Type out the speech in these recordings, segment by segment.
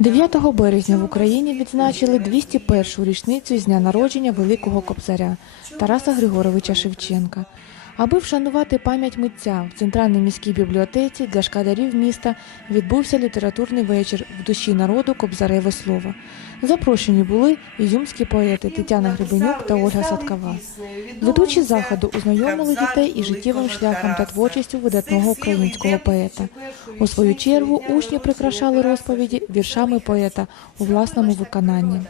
9 березня в Україні відзначили 201-шу річницю з дня народження Великого Кобзаря Тараса Григоровича Шевченка. Аби вшанувати пам'ять митця в центральній міській бібліотеці для школярів міста відбувся літературний вечір в душі народу Кобзареве слово. Запрошені були ізюмські поети Тетяна Гребенюк та Ольга Садкова. Ведучі заходу ознайомили дітей із життєвим шляхом та творчістю видатного українського поета. У свою чергу учні прикрашали розповіді віршами поета у власному виконанні.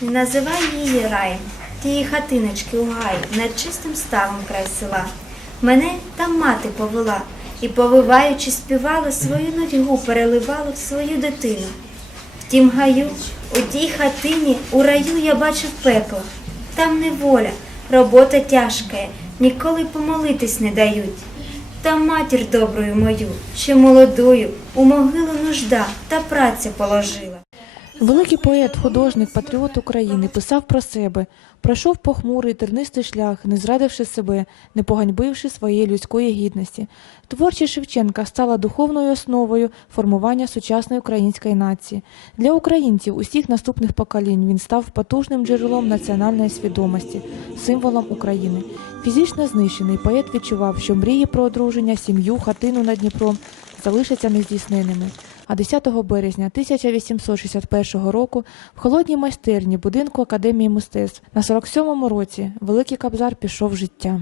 Називай її раєм, тієї хатиночки у гаї, над чистим ставом край села. Мене там мати повела, і, повиваючи, співала, свою нудьгу переливала в свою дитину. В тім гаю, у тій хатині, у раю я бачив пекло. Там неволя, робота тяжка, ніколи помолитись не дають. Та матір доброю мою, ще молодою, у могилу нужда та праця положила. Великий поет, художник, патріот України писав про себе, пройшов похмурий тернистий шлях, не зрадивши себе, не поганьбивши своєї людської гідності. Творчість Шевченка стала духовною основою формування сучасної української нації. Для українців усіх наступних поколінь він став потужним джерелом національної свідомості, символом України. Фізично знищений поет відчував, що мрії про одруження, сім'ю, хатину над Дніпром залишаться нездійсненими. А 10 березня 1861 року в холодній майстерні будинку Академії мистецтв на 47-му році Великий Кабзар пішов життя.